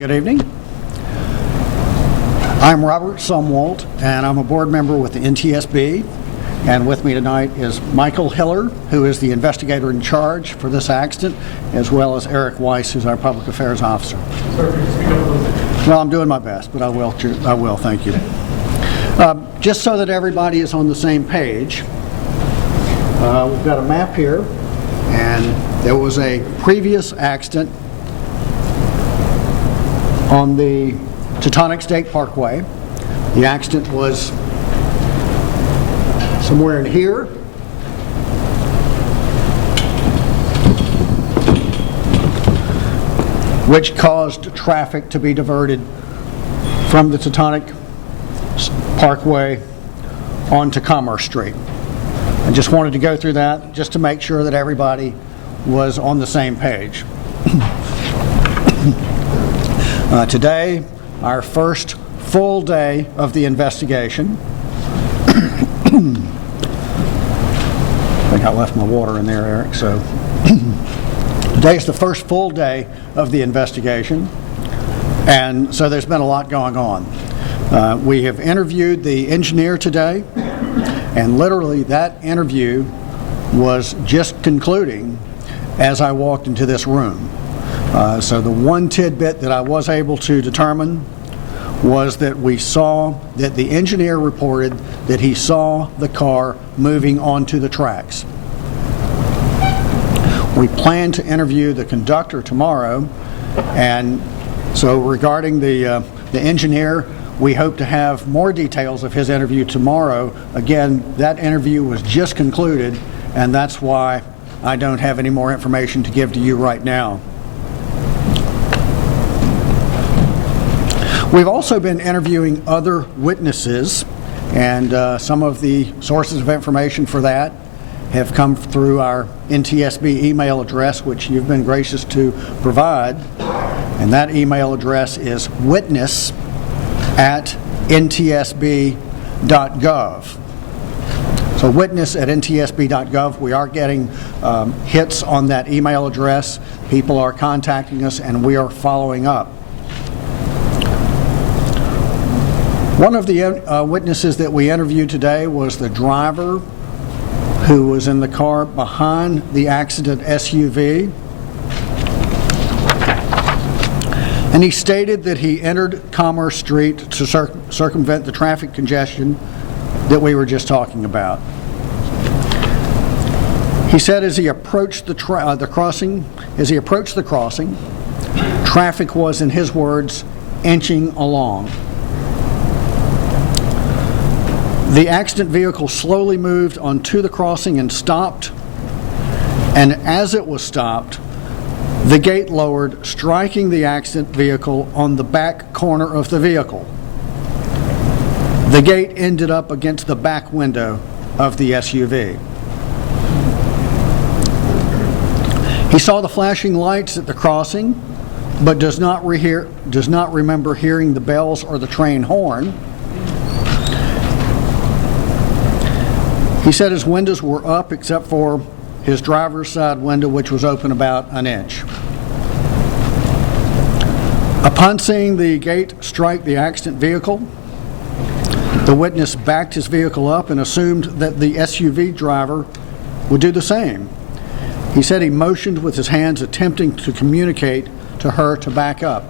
Good evening. I'm Robert Sumwalt, and I'm a board member with the NTSB. And with me tonight is Michael Hiller, who is the investigator in charge for this accident, as well as Eric Weiss, who's our public affairs officer. Sir, could you speak up a little bit? Well, I'm doing my best, but I will, thank you. Just so that everybody is on the same page, we've got a map here, and there was a previous accident on the Teutonic State Parkway. The accident was somewhere in here. Which caused traffic to be diverted from the Teutonic Parkway onto Commerce Street. I just wanted to go through that just to make sure that everybody was on the same page. Today, our first full day of the investigation. I think I left my water in there, Eric, so. Today's the first full day of the investigation, and so there's been a lot going on. We have interviewed the engineer today, and literally that interview was just concluding as I walked into this room. So the one tidbit that I was able to determine was that we saw that the engineer reported that he saw the car moving onto the tracks. We plan to interview the conductor tomorrow, and so regarding the engineer, we hope to have more details of his interview tomorrow. Again, that interview was just concluded, and that's why I don't have any more information to give to you right now. We've also been interviewing other witnesses, and some of the sources of information for that have come through our NTSB email address, which you've been gracious to provide. And that email address is witness@ntsb.gov. So witness@ntsb.gov. We are getting hits on that email address. People are contacting us, and we are following up. One of the witnesses that we interviewed today was the driver who was in the car behind the accident SUV. And he stated that he entered Commerce Street to circumvent the traffic congestion that we were just talking about. He said as he approached the crossing, traffic was, in his words, inching along. The accident vehicle slowly moved onto the crossing and stopped, and as it was stopped, the gate lowered, striking the accident vehicle on the back corner of the vehicle. The gate ended up against the back window of the SUV. He saw the flashing lights at the crossing, but does not remember hearing the bells or the train horn. He said his windows were up except for his driver's side window, which was open about an inch. Upon seeing the gate strike the accident vehicle, the witness backed his vehicle up and assumed that the SUV driver would do the same. He said he motioned with his hands, attempting to communicate to her to back up.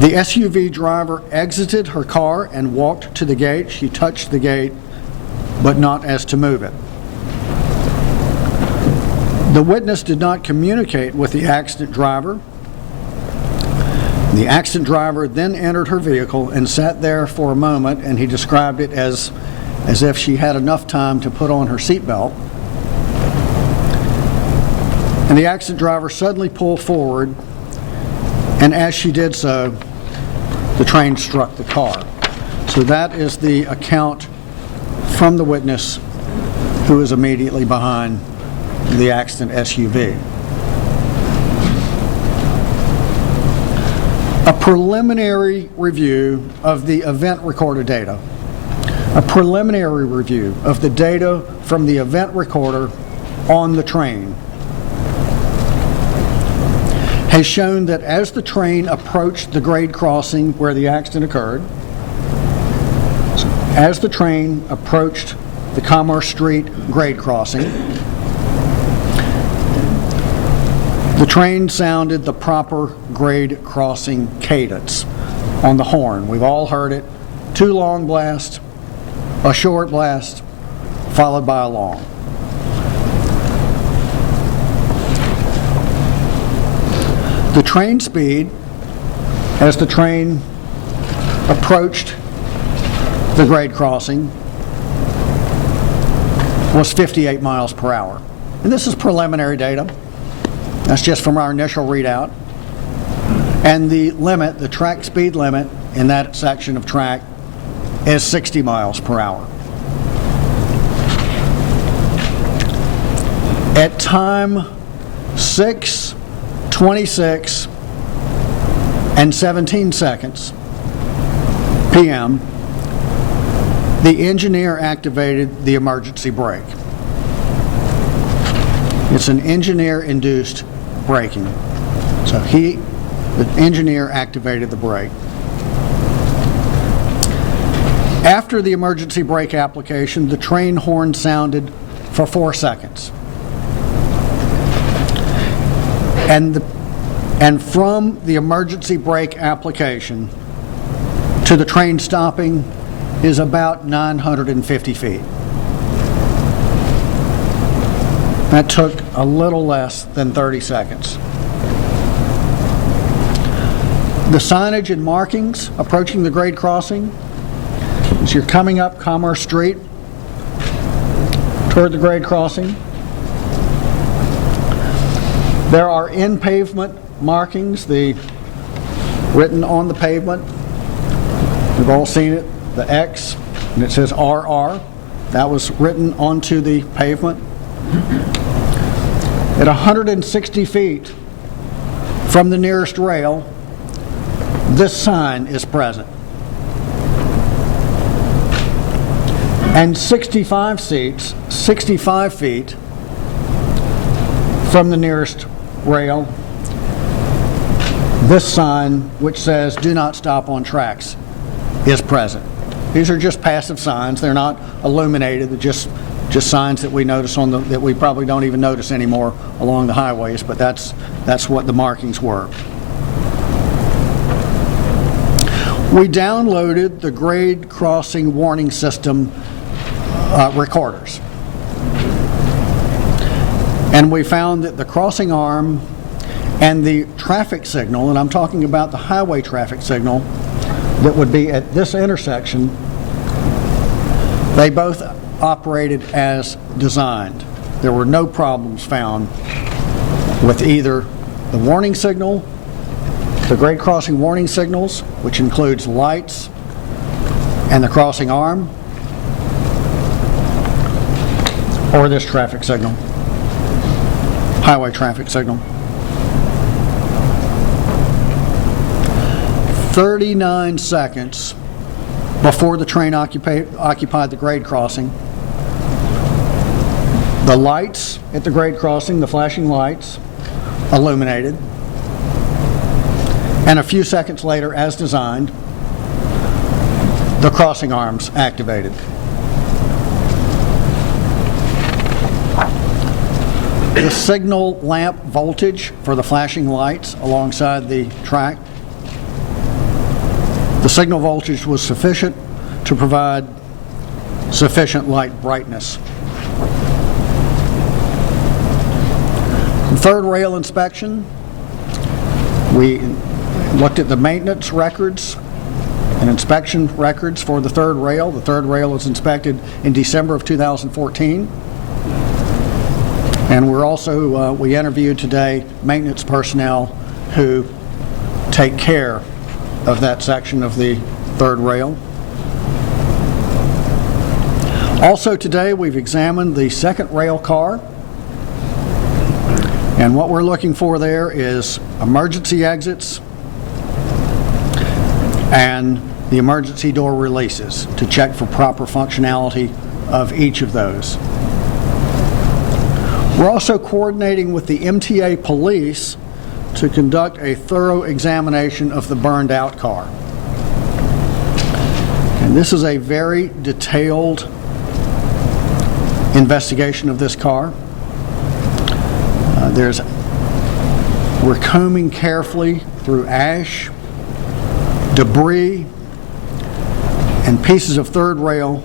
The SUV driver exited her car and walked to the gate. She touched the gate, but not as to move it. The witness did not communicate with the accident driver. The accident driver then entered her vehicle and sat there for a moment, and he described it as if she had enough time to put on her seatbelt. And the accident driver suddenly pulled forward, and as she did so, the train struck the car. So that is the account from the witness who is immediately behind the accident SUV. A preliminary review of the event recorder data. A preliminary review of the data from the event recorder on the train has shown that as the train approached the grade crossing where the accident occurred, as the train approached the Commerce Street grade crossing, the train sounded the proper grade crossing cadence on the horn. We've all heard it. 2 long blasts, a short blast, followed by a long. The train speed, as the train approached the grade crossing, was 58 miles per hour. And this is preliminary data. That's just from our initial readout. And the limit, the track speed limit in that section of track is 60 miles per hour. At time 6:26 and 17 seconds p.m., the engineer activated the emergency brake. It's an engineer-induced braking. So the engineer activated the brake. After the emergency brake application, the train horn sounded for 4 seconds. And from the emergency brake application to the train stopping is about 950 feet. That took a little less than 30 seconds. The signage and markings approaching the grade crossing, as you're coming up Commerce Street toward the grade crossing, there are in-pavement markings, written on the pavement. We've all seen it, the X, and it says RR. That was written onto the pavement. At 160 feet from the nearest rail, this sign is present. And 65 feet from the nearest rail, this sign, which says "Do not stop on tracks," is present. These are just passive signs. They're not illuminated. They're just signs that we notice that we probably don't even notice anymore along the highways, but that's what the markings were. We downloaded the grade crossing warning system recorders. And we found that the crossing arm and the traffic signal, and I'm talking about the highway traffic signal that would be at this intersection, they both operated as designed. There were no problems found with either the warning signal, the grade crossing warning signals, which includes lights and the crossing arm, or this traffic signal, highway traffic signal. 39 seconds before the train occupied the grade crossing, the lights at the grade crossing, the flashing lights, illuminated. And a few seconds later, as designed, the crossing arms activated. The signal lamp voltage for the flashing lights alongside the track, the signal voltage was sufficient to provide sufficient light brightness. The third rail inspection, we looked at the maintenance records and inspection records for the third rail. The third rail was inspected in December of 2014. And we interviewed today maintenance personnel who take care of that section of the third rail. Also today, we've examined the second rail car. And what we're looking for there is emergency exits and the emergency door releases to check for proper functionality of each of those. We're also coordinating with the MTA police to conduct a thorough examination of the burned out car. And this is a very detailed investigation of this car. We're combing carefully through ash, debris, and pieces of third rail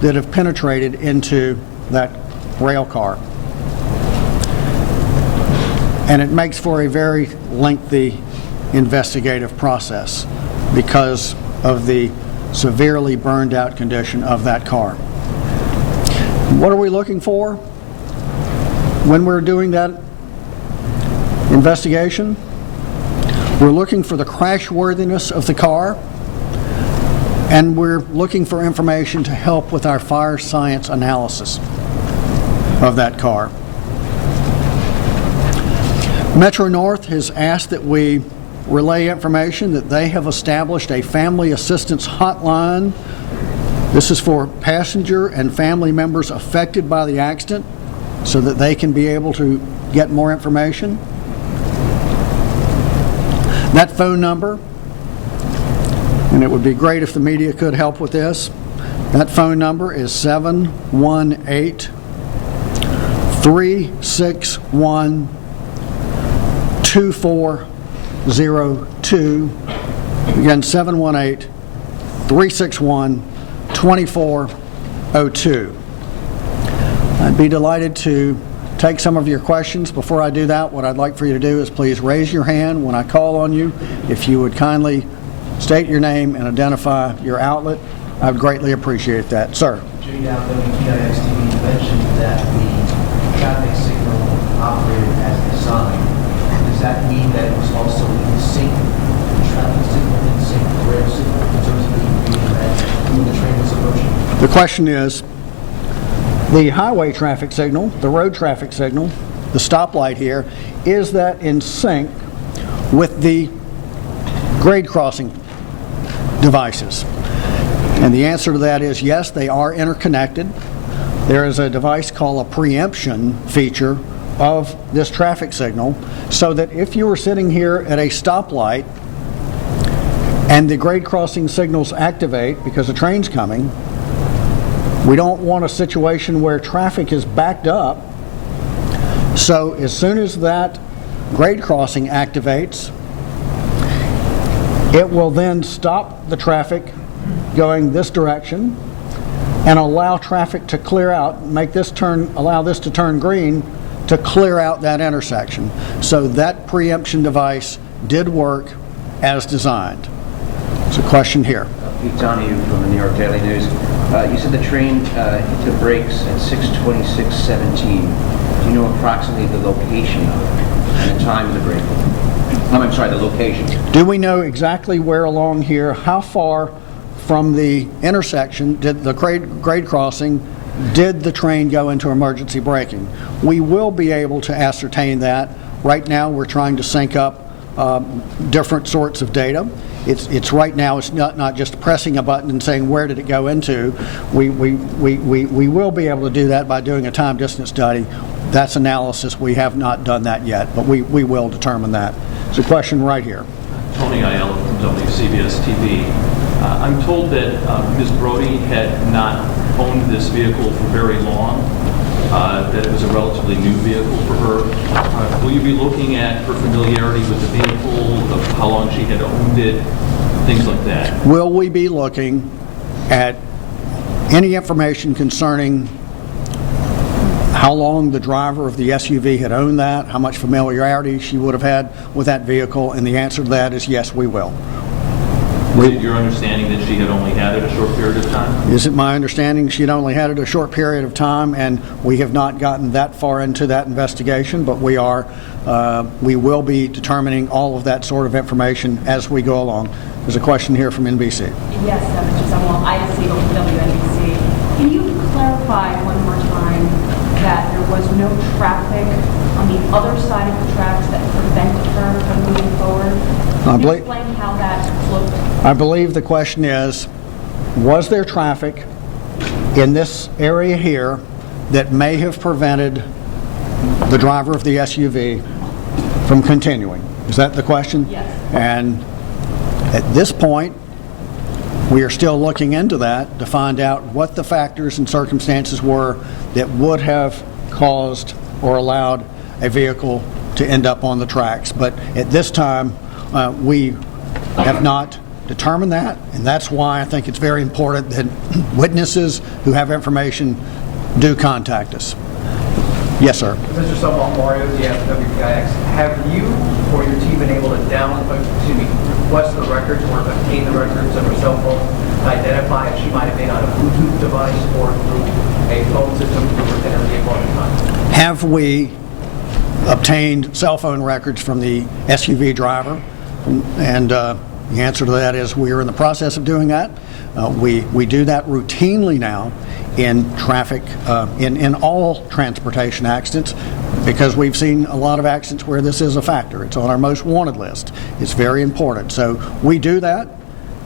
that have penetrated into that rail car. And it makes for a very lengthy investigative process because of the severely burned out condition of that car. What are we looking for when we're doing that investigation? We're looking for the crashworthiness of the car, and we're looking for information to help with our fire science analysis of that car. Metro North has asked that we relay information that they have established a family assistance hotline. This is for passenger and family members affected by the accident so that they can be able to get more information. That phone number, and it would be great if the media could help with this, that phone number is 718-361-2402. Again, 718-361-2402. I'd be delighted to take some of your questions. Before I do that, what I'd like for you to do is please raise your hand when I call on you. If you would kindly state your name and identify your outlet, I would greatly appreciate that. Sir. Jay Down, WTIX-TV, mentioned that the traffic signal operated as designed. Does that mean that it was also in sync, the traffic signal in sync with the rail signal in terms of being read when the train was approaching? The question is, the highway traffic signal, the road traffic signal, the stoplight here, is that in sync with the grade crossing devices? And the answer to that is yes, they are interconnected. There is a device called a preemption feature of this traffic signal, so that if you were sitting here at a stoplight and the grade crossing signals activate because a train's coming, we don't want a situation where traffic is backed up. So as soon as that grade crossing activates, it will then stop the traffic going this direction and allow traffic to clear out, allow this to turn green to clear out that intersection. So that preemption device did work as designed. There's a question here. Pete Donahue from the New York Daily News. You said the train hit the brakes at 6:26:17. Do you know approximately the location of it and the time of the brake? I'm sorry, the location. Do we know exactly where along here, how far from the intersection did the grade crossing, did the train go into emergency braking? We will be able to ascertain that. Right now we're trying to sync up different sorts of data. It's right now, it's not just pressing a button and saying where did it go into. We will be able to do that by doing a time distance study. That's analysis. We have not done that yet, but we will determine that. There's a question right here. Tony Aiello from WCBS TV. I'm told that Ms. Brody had not owned this vehicle for very long, that it was a relatively new vehicle for her. Will you be looking at her familiarity with the vehicle, of how long she had owned it, things like that? Will we be looking at any information concerning how long the driver of the SUV had owned that, how much familiarity she would have had with that vehicle? And the answer to that is yes, we will. Is it your understanding that she had only had it a short period of time? Is it my understanding she'd only had it a short period of time, and we have not gotten that far into that investigation, but we will be determining all of that sort of information as we go along. There's a question here from NBC. Yes, Mr. Sumwalt, ISC from WNBC. Can you clarify one more time that there was no traffic on the other side of the tracks that prevented her from moving forward? Can you explain how that looked? I believe the question is, was there traffic in this area here that may have prevented the driver of the SUV from continuing? Is that the question? Yes. And at this point, we are still looking into that to find out what the factors and circumstances were that would have caused or allowed a vehicle to end up on the tracks. But at this time, we have not determined that, and that's why I think it's very important that witnesses who have information do contact us. Yes, sir. Mr. Sumwalt, Mario Diaz, WPIX. Have you or your team been able to request the records or obtain the records of her cell phone to identify if she might have been on a Bluetooth device or through a phone system within her vehicle at the time? Have we obtained cell phone records from the SUV driver? And the answer to that is we are in the process of doing that. We do that routinely now in traffic, in all transportation accidents, because we've seen a lot of accidents where this is a factor. It's on our most wanted list. It's very important. So we do that,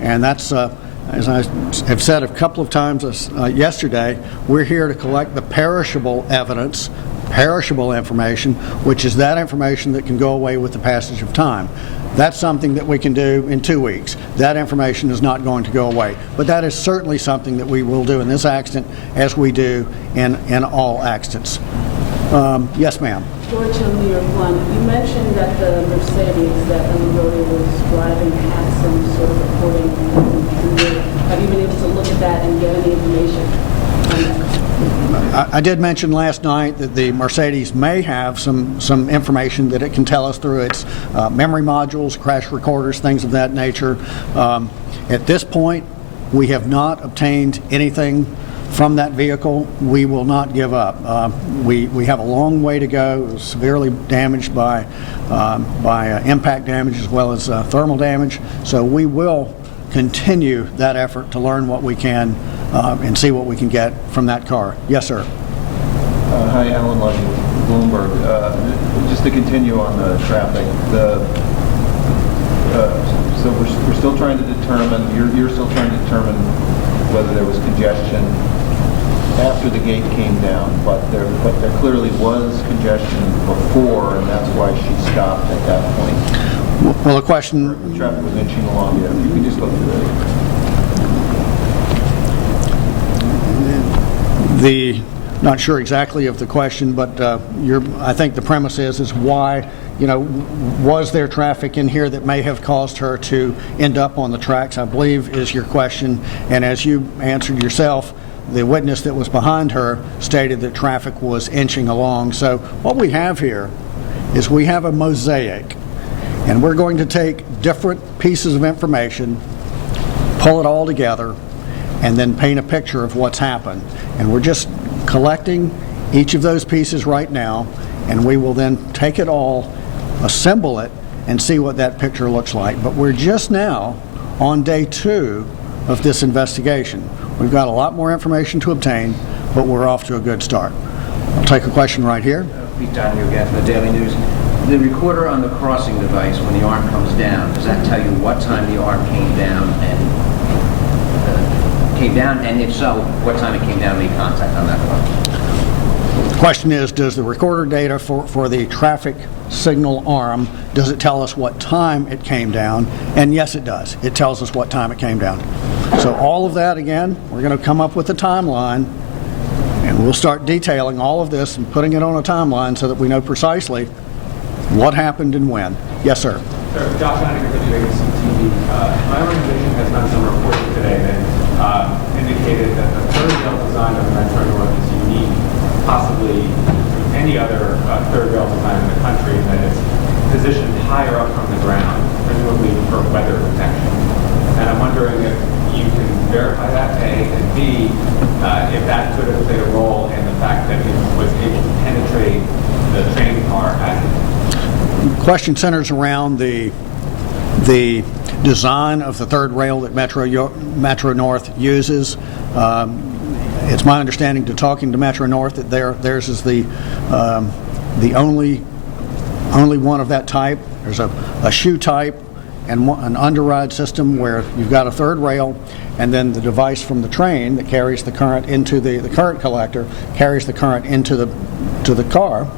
and that's, as I have said a couple of times yesterday, we're here to collect the perishable evidence, perishable information, which is that information that can go away with the passage of time. That's something that we can do in 2 weeks. That information is not going to go away. But that is certainly something that we will do in this accident, as we do in all accidents. Yes, ma'am. George on New York 1, you mentioned that the Mercedes that Brody was driving had some sort of reporting. Have you been able to look at that and get any information on that? I did mention last night that the Mercedes may have some information that it can tell us through its memory modules, crash recorders, things of that nature. At this point, we have not obtained anything from that vehicle. We will not give up. We have a long way to go. It was severely damaged by impact damage as well as thermal damage. So we will continue that effort to learn what we can and see what we can get from that car. Yes, sir. Hi, Alan Luddy, Bloomberg. Just to continue on the traffic, so we're still trying to determine, you're still trying to determine whether there was congestion after the gate came down, but there clearly was congestion before, and that's why she stopped at that point. Well, the question... The traffic was inching along. Yeah, you can just go through that. Not sure exactly of the question, but I think the premise is why, was there traffic in here that may have caused her to end up on the tracks, I believe is your question. And as you answered yourself, the witness that was behind her stated that traffic was inching along. So what we have here is we have a mosaic, and we're going to take different pieces of information, pull it all together, and then paint a picture of what's happened. And we're just collecting each of those pieces right now, and we will then take it all, assemble it, and see what that picture looks like. But we're just now on day 2 of this investigation. We've got a lot more information to obtain, but we're off to a good start. I'll take a question right here. Pete Donahue again from the Daily News. The recorder on the crossing device, when the arm comes down, does that tell you what time the arm came down, and if so, what time it came down, made contact on that one? The question is, does the recorder data for the traffic signal arm, does it tell us what time it came down? And yes, it does. It tells us what time it came down. So all of that, again, we're going to come up with a timeline, and we'll start detailing all of this and putting it on a timeline so that we know precisely what happened and when. Yes, sir. Sir, Josh Hannigan, WABC-TV. My organization has done some reporting today that indicated that the third rail design of the Metro North is unique, possibly to any other third rail design in the country, and that it's positioned higher up from the ground, presumably for weather protection. And I'm wondering if you can verify that, A, and B, if that could have played a role in the fact that it was able to penetrate the train car as it... The question centers around the design of the third rail that Metro North uses. It's my understanding, to talking to Metro North, that theirs is the only one of that type. There's a shoe type and an underride system where you've got a third rail, and then the device from the train that carries the current into the current collector carries the current into the car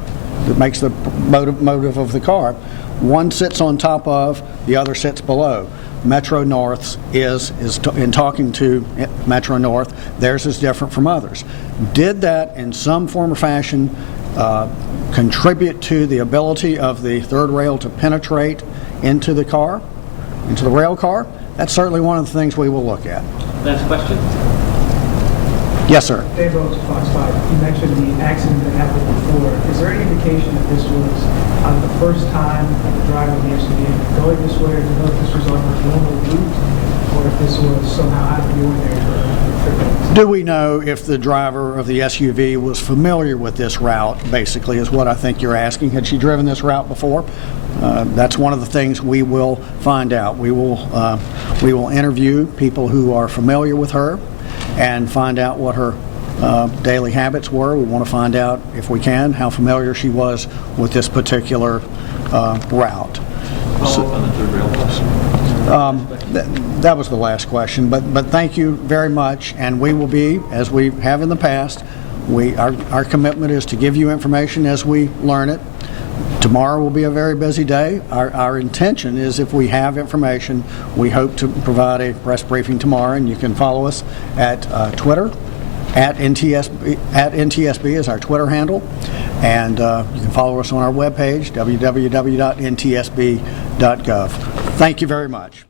that makes the motive of the car. one sits on top of, the other sits below. Metro North's in talking to Metro North, theirs is different from others. Did that in some form or fashion contribute to the ability of the third rail to penetrate into the car, into the rail car? That's certainly one of the things we will look at. Last question. Yes, sir. Dave Rhodes, Fox 5. You mentioned the accident that happened before. Is there any indication that this was the first time that the driver of the SUV had been going this way, or to know if this was on a normal route, or if this was somehow out of the ordinary? Do we know if the driver of the SUV was familiar with this route, basically, is what I think you're asking. Had she driven this route before? That's one of the things we will find out. We will interview people who are familiar with her and find out what her daily habits were. We want to find out, if we can, how familiar she was with this particular route. Follow up on the third rail question. That was the last question, but thank you very much, and we will be, as we have in the past, our commitment is to give you information as we learn it. Tomorrow will be a very busy day. Our intention is, if we have information, we hope to provide a press briefing tomorrow, and you can follow us at Twitter, at NTSB is our Twitter handle, and you can follow us on our webpage, www.ntsb.gov. Thank you very much.